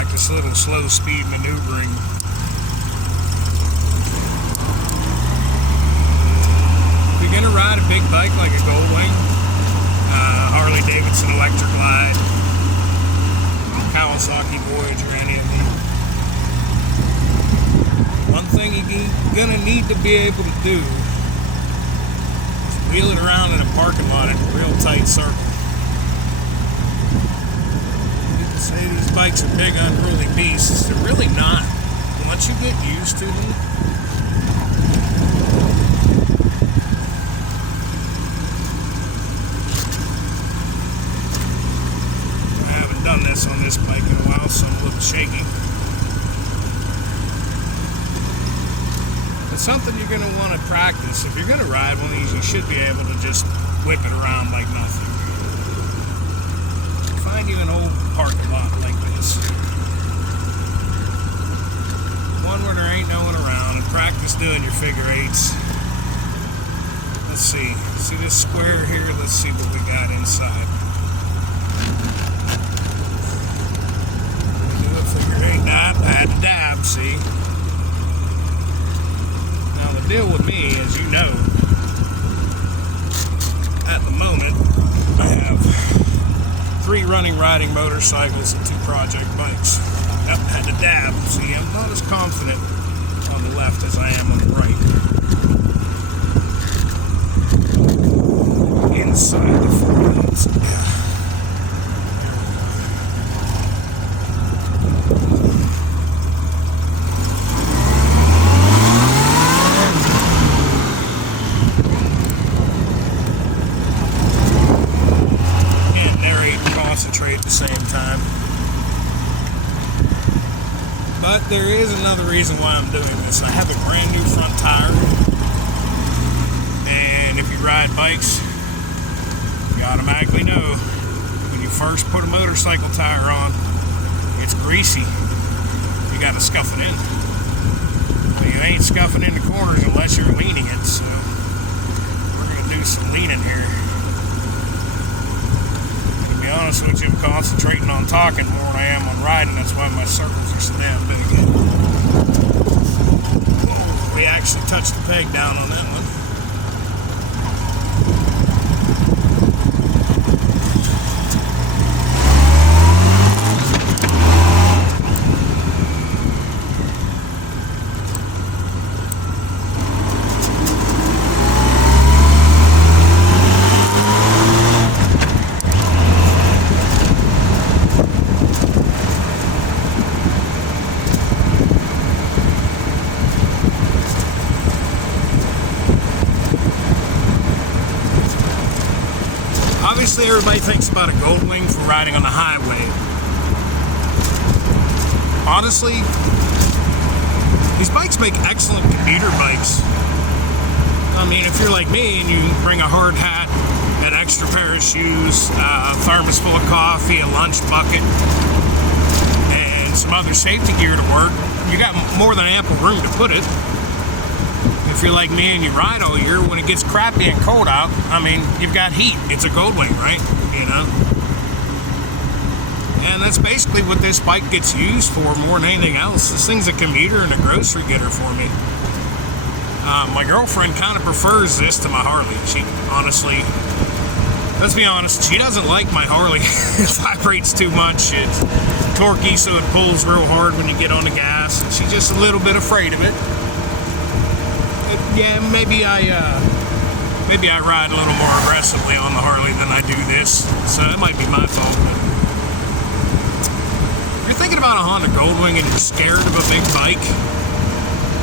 practice a little slow speed maneuvering. If you're gonna ride a big bike like a Goldwing, Harley Davidson Electra Glide, Kawasaki Voyager, any of them, one thing you're gonna need to be able to do is wheel it around in a parking lot in a real tight circle. People say these bikes are big unruly beasts. They're really not. Once you get used to them, done this on this bike in a while, so I'm a little shaky. It's something you're going to want to practice. If you're going to ride one of these, you should be able to just whip it around like nothing. Find you an old parking lot like this, one where there ain't no one around, and practice doing your figure eights. Let's see this square here? Let's see what we got inside. I had to dab, see? Now the deal with me, as you know, at the moment, I have 3 running riding motorcycles and 2 project bikes. Yep, had to dab, see? I'm not as confident on the left as I am on the right. Inside the 4 wheels. Yeah. At the same time. But there is another reason why I'm doing this. I have a brand new front tire, and if you ride bikes, you automatically know when you first put a motorcycle tire on, it's greasy. You got to scuff it in. But you ain't scuffing in the corners unless you're leaning it, so we're going to do some leaning here. To be honest with you, I'm concentrating on talking more than I am on riding. That's why my circles are so damn big. Whoa, we actually touched the peg down on that one. Obviously, everybody thinks about a Goldwing for riding on the highway. Honestly, these bikes make excellent commuter bikes. I mean, if you're like me and you bring a hard hat, an extra pair of shoes, a thermos full of coffee, a lunch bucket, and some other safety gear to work, you got more than ample room to put it. If you're like me and you ride all year, when it gets crappy and cold out, I mean, you've got heat. It's a Goldwing, right? You know? And that's basically what this bike gets used for more than anything else. This thing's a commuter and a grocery getter for me. My girlfriend kind of prefers this to my Harley. She honestly, let's be honest, she doesn't like my Harley. It vibrates too much. It's torquey, so it pulls real hard when you get on the gas. She's just a little bit afraid of it. Yeah, maybe I ride a little more aggressively on the Harley than I do this, so it might be my fault. If you're thinking about a Honda Goldwing and you're scared of a big bike,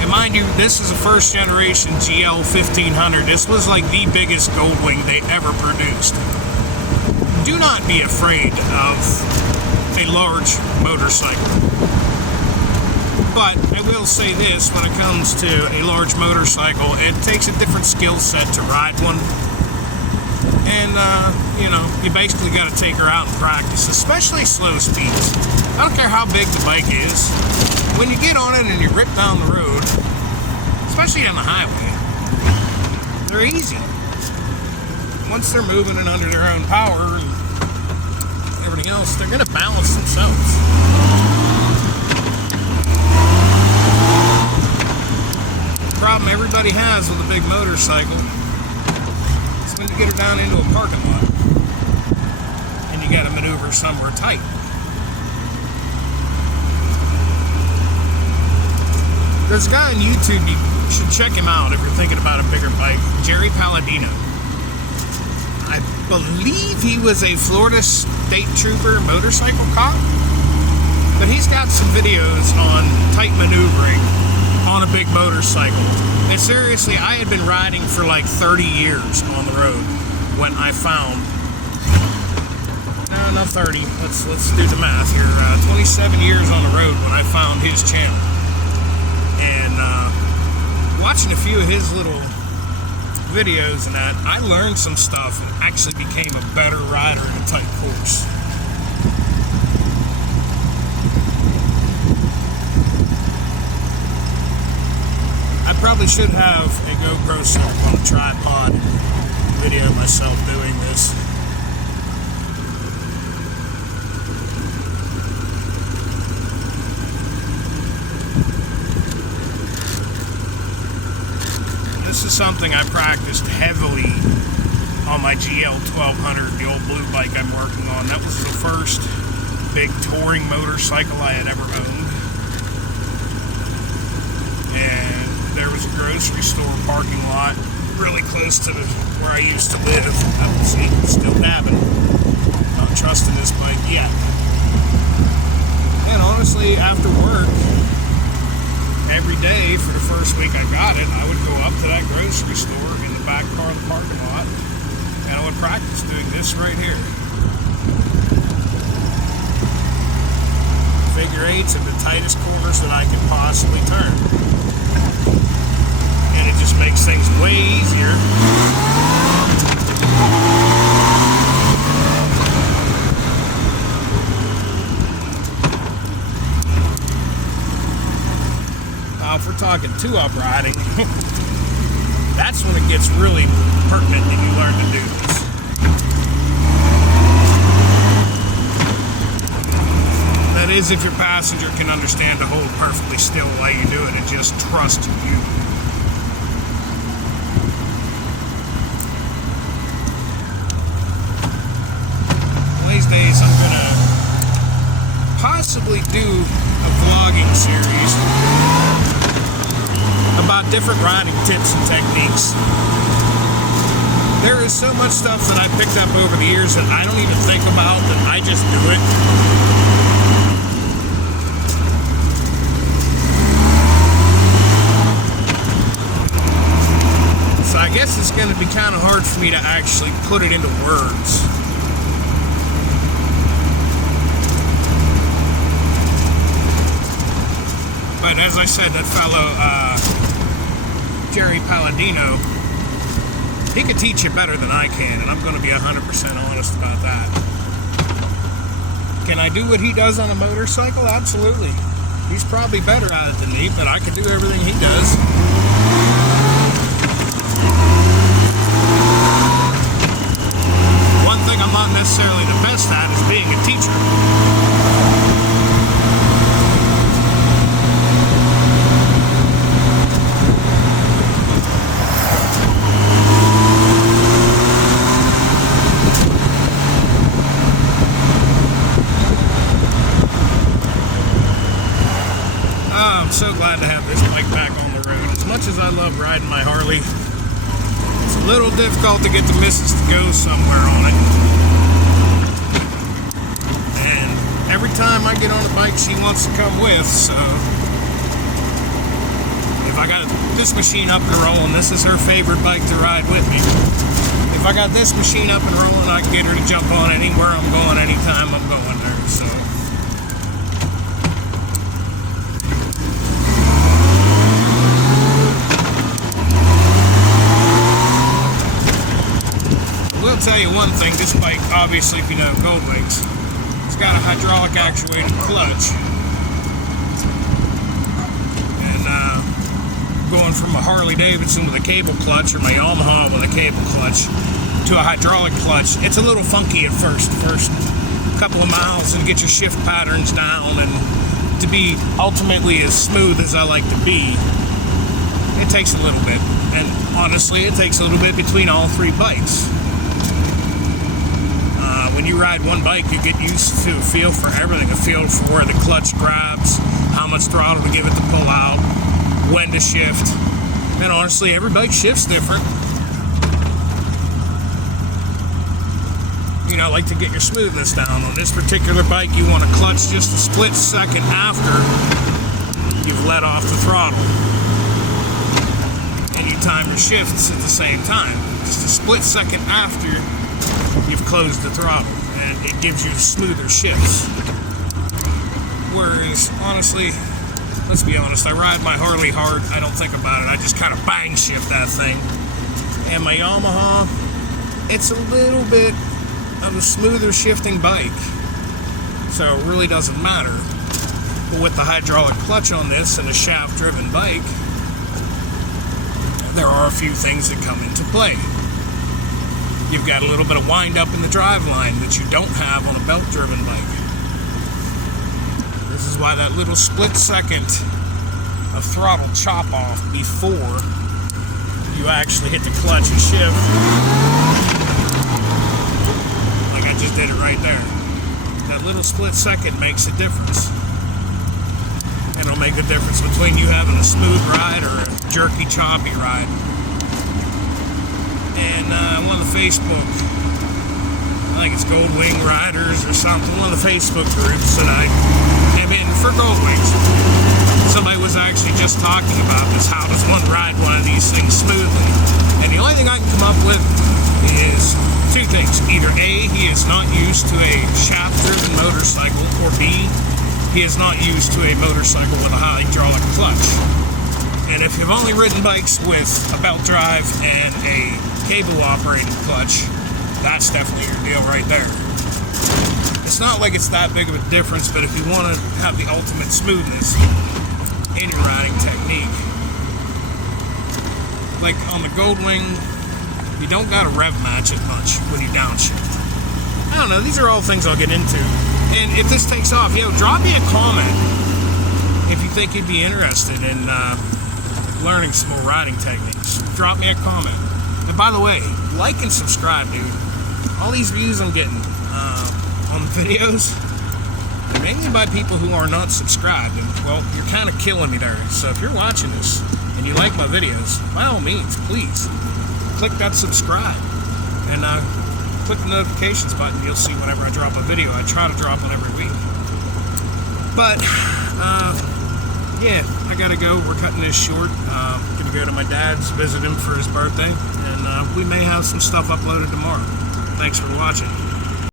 and mind you, this is a first generation GL 1500. This was like the biggest Goldwing they ever produced. Do not be afraid of a large motorcycle. But I will say this, when it comes to a large motorcycle, it takes a different skill set to ride one. And, you know, you basically got to take her out and practice, especially slow speeds. I don't care how big the bike is. When you get on it and you rip down the road, especially on the highway, they're easy. Once they're moving and under their own power and everything else, they're going to balance themselves. problem everybody has with a big motorcycle. It's when you get her down into a parking lot and you got to maneuver somewhere tight. There's a guy on YouTube, you should check him out if you're thinking about a bigger bike, Jerry Palladino. I believe he was a Florida State Trooper motorcycle cop, but he's got some videos on tight maneuvering on a big motorcycle. And seriously, I had been riding for like 30 years on the road when I found, no, not 30, let's do the math here, 27 years on the road when I found his channel. And watching a few of his little videos and that, I learned some stuff and actually became a better rider in a tight course. I probably should have a GoPro set up on a tripod video myself doing this. This is something I practiced heavily on my GL 1200, the old blue bike I'm working on. That was the first big touring motorcycle I had ever owned. And there was a grocery store parking lot really close to where I used to live. See, still dabbing. Not trusting this bike yet. And honestly, after work, every day for the first week I got it, I would go up to that grocery store in the back part of the parking lot, and I would practice doing this right here. Figure eights in the tightest corners that I can possibly turn. And it just makes things way easier. If we're talking two-up riding, that's when it gets really pertinent and you learn to do this. That is, if your passenger can understand to hold perfectly still while you do it and just trust you. One of these days I'm gonna possibly do a vlogging series about different riding tips and techniques. There is so much stuff that I picked up over the years that I don't even think about, that I just do it. So I guess it's going to be kind of hard for me to actually put it into words. But as I said, that fellow, Jerry Palladino, he could teach you better than I can, and I'm going to be 100% honest about that. Can I do what he does on a motorcycle? Absolutely. He's probably better at it than me, but I can do everything he does. One thing I'm not necessarily the best at is being a teacher. I'm so glad to have this bike back on the road. As much as I love riding my Harley, it's a little difficult to get the missus to go somewhere on it. And every time I get on a bike, she wants to come with, so if I got this machine up and rolling, this is her favorite bike to ride with me. If I got this machine up and rolling, I can get her to jump on anywhere I'm going, anytime I'm going there, so. I'll tell you one thing, this bike, obviously if you know Goldwings, it's got a hydraulic actuated clutch. And going from a Harley Davidson with a cable clutch or my Yamaha with a cable clutch to a hydraulic clutch, it's a little funky at first couple of miles, and get your shift patterns down and to be ultimately as smooth as I like to be. It takes a little bit, and honestly, it takes a little bit between all three bikes. When you ride one bike, you get used to a feel for everything, a feel for where the clutch grabs, how much throttle to give it to pull out, when to shift, and honestly, every bike shifts different. You know, like to get your smoothness down. On this particular bike, you want to clutch just a split second after you've let off the throttle. And you time your shifts at the same time. Just a split second after you've closed the throttle, and it gives you smoother shifts. Whereas, honestly, let's be honest, I ride my Harley hard. I don't think about it. I just kind of bang shift that thing. And my Yamaha, it's a little bit of a smoother shifting bike, so it really doesn't matter. But with the hydraulic clutch on this and a shaft driven bike, there are a few things that come into play. You've got a little bit of wind up in the drive line that you don't have on a belt driven bike. This is why that little split second of throttle chop off before you actually hit the clutch and shift, like I just did it right there. That little split second makes a difference. And it'll make the difference between you having a smooth ride or a jerky, choppy ride. And one of the Facebook, I think it's Gold Wing Riders or something, one of the Facebook groups that I am in for Gold Wings. Somebody was actually just talking about this, how does one ride one of these things smoothly? And the only thing I can come up with is two things. Either A, he is not used to a shaft-driven motorcycle, or B, he is not used to a motorcycle with a hydraulic clutch. And if you've only ridden bikes with a belt drive and a cable-operated clutch, that's definitely your deal right there. It's not like it's that big of a difference, but if you want to have the ultimate smoothness in your riding technique, like on the Goldwing, you don't got to rev match it much when you downshift. I don't know, these are all things I'll get into. And if this takes off, drop me a comment if you think you'd be interested in learning some more riding techniques. Drop me a comment. And by the way, like and subscribe, dude. All these views I'm getting on the videos, mainly by people who are not subscribed. And, well, you're kind of killing me there. So if you're watching this and you like my videos, by all means, please click that subscribe. And click the notifications button. You'll see whenever I drop a video. I try to drop one every week. But, yeah, I gotta go. We're cutting this short. Gonna go to my dad's, visit him for his birthday, and we may have some stuff uploaded tomorrow. Thanks for watching.